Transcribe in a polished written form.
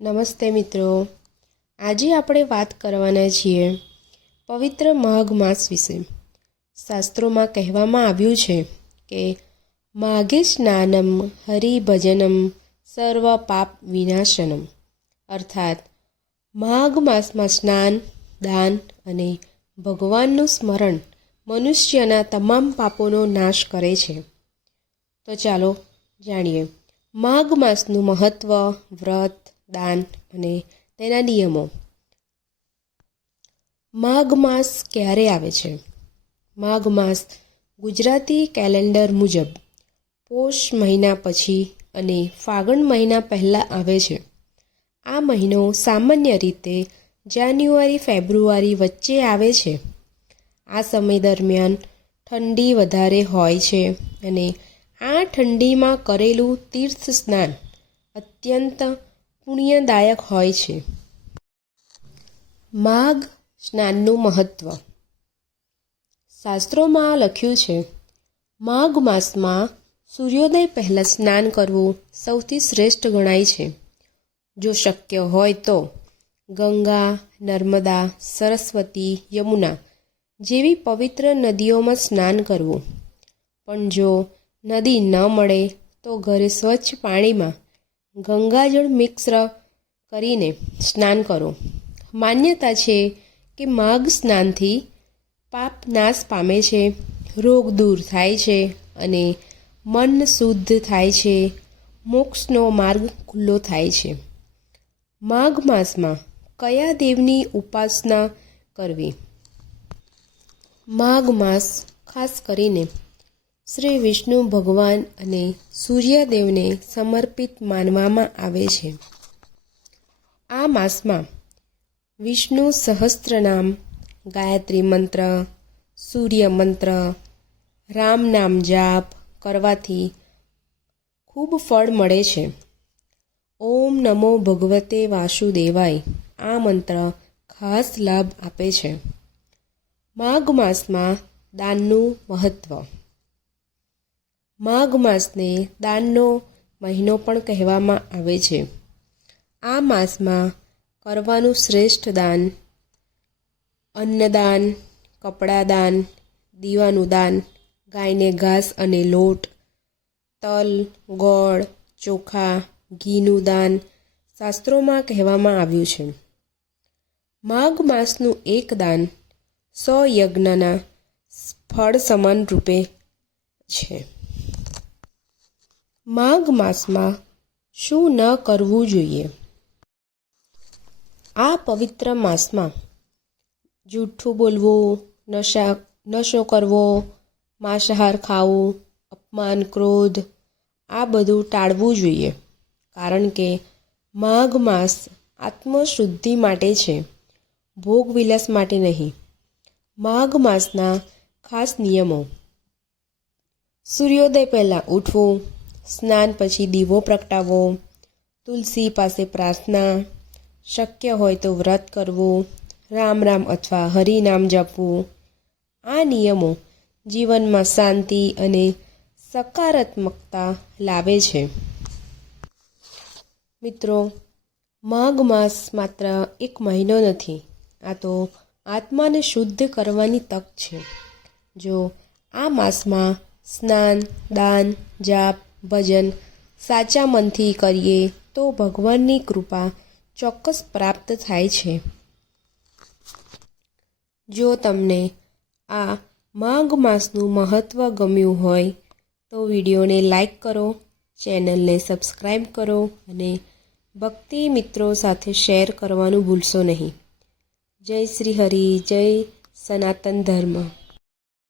નમસ્તે મિત્રો, આજે આપણે વાત કરવાના છીએ પવિત્ર માઘ માસ વિશે। શાસ્ત્રોમાં કહેવામાં આવ્યું છે કે માઘે સ્નાનમ હરિભજનમ સર્વ પાપ વિનાશનમ, અર્થાત માઘ માસમાં સ્નાન, દાન અને ભગવાનનું સ્મરણ મનુષ્યના તમામ પાપોનો નાશ કરે છે। તો ચાલો જાણીએ માઘ માસનું મહત્ત્વ, વ્રત, દાન અને તેના નિયમો। માઘ માસ ક્યારે આવે છે? માઘ માસ ગુજરાતી કેલેન્ડર મુજબ પોષ મહિના પછી અને ફાગણ મહિના પહેલાં આવે છે। આ મહિનો સામાન્ય રીતે જાન્યુઆરી-ફેબ્રુઆરી વચ્ચે આવે છે। આ સમય દરમિયાન ઠંડી વધારે હોય છે અને આ ઠંડીમાં કરેલું તીર્થ સ્નાન અત્યંત પુણ્યદાયક હોય છે। માઘ સ્નાનનું મહત્ત્વ। શાસ્ત્રોમાં લખ્યું છે, માઘ માસમાં સૂર્યોદય પહેલાં સ્નાન કરવું સૌથી શ્રેષ્ઠ ગણાય છે। જો શક્ય હોય તો ગંગા, નર્મદા, સરસ્વતી, યમુના જેવી પવિત્ર નદીઓમાં સ્નાન કરવું, પણ જો નદી ન મળે તો ઘરે સ્વચ્છ પાણીમાં ગંગાજળ મિક્સ કરીને સ્નાન કરો। માન્યતા છે કે માઘ સ્નાનથી પાપ નાશ પામે છે, રોગ દૂર થાય છે અને મન શુદ્ધ થાય છે, મોક્ષનો માર્ગ ખુલ્લો થાય છે। માઘ માસમાં કયા દેવની ઉપાસના કરવી? માઘ માસ ખાસ કરીને શ્રી વિષ્ણુ ભગવાન અને સૂર્યદેવને સમર્પિત માનવામાં આવે છે। આ માસમાં વિષ્ણુ સહસ્ત્રનામ, ગાયત્રી મંત્ર, સૂર્ય મંત્ર, રામ નામ જાપ કરવાથી ખૂબ ફળ મળે છે। ઓમ નમો ભગવતે વાસુદેવાય આ મંત્ર ખાસ લાભ આપે છે। માઘ માસમાં દાનનું મહત્ત્વ। માઘ માસને દાનનો મહિનો પણ કહેવામાં આવે છે। આ માસમાં કરવાનું શ્રેષ્ઠ દાન અન્નદાન, કપડાદાન, દીવાનું દાન, ગાયને ઘાસ અને લોટ, તલ, ગોળ, ચોખા, ઘીનું દાન શાસ્ત્રોમાં કહેવામાં આવ્યું છે। માઘ માસનું એક દાન 100 યજ્ઞના ફળ સમાન રૂપે છે। માઘ માસમાં શું ન કરવું જોઈએ? આ પવિત્ર માસમાં જૂઠું બોલવું, નશો કરવો, માંસાહાર ખાવું, અપમાન, ક્રોધ આ બધું ટાળવું જોઈએ, કારણ કે માઘ માસ આત્મશુદ્ધિ માટે છે, ભોગવિલાસ માટે નહીં। માઘ માસના ખાસ નિયમો: સૂર્યોદય પહેલાં ઉઠવું, સ્નાન પછી દીવો પ્રગટાવવો, તુલસી પાસે પ્રાર્થના, શક્ય હોય તો વ્રત કરવું, રામ રામ અથવા હરિનામ જપવું। આ નિયમો જીવનમાં શાંતિ અને સકારાત્મકતા લાવે છે। મિત્રો, માઘ માસ માત્ર એક મહિનો નથી, આ તો આત્માને શુદ્ધ કરવાની તક છે। જો આ માસમાં સ્નાન, દાન, જાપ, ભજન સાચા મનથી કરીએ તો ભગવાનની કૃપા ચોક્કસ પ્રાપ્ત થાય છે। જો તમને આ માઘ માસનું મહત્ત્વ ગમ્યું હોય તો વિડીયોને લાઈક કરો, ચેનલને સબસ્ક્રાઈબ કરો અને ભક્તિ મિત્રો સાથે શેર કરવાનું ભૂલશો નહીં। જય શ્રી હરિ, જય સનાતન ધર્મ।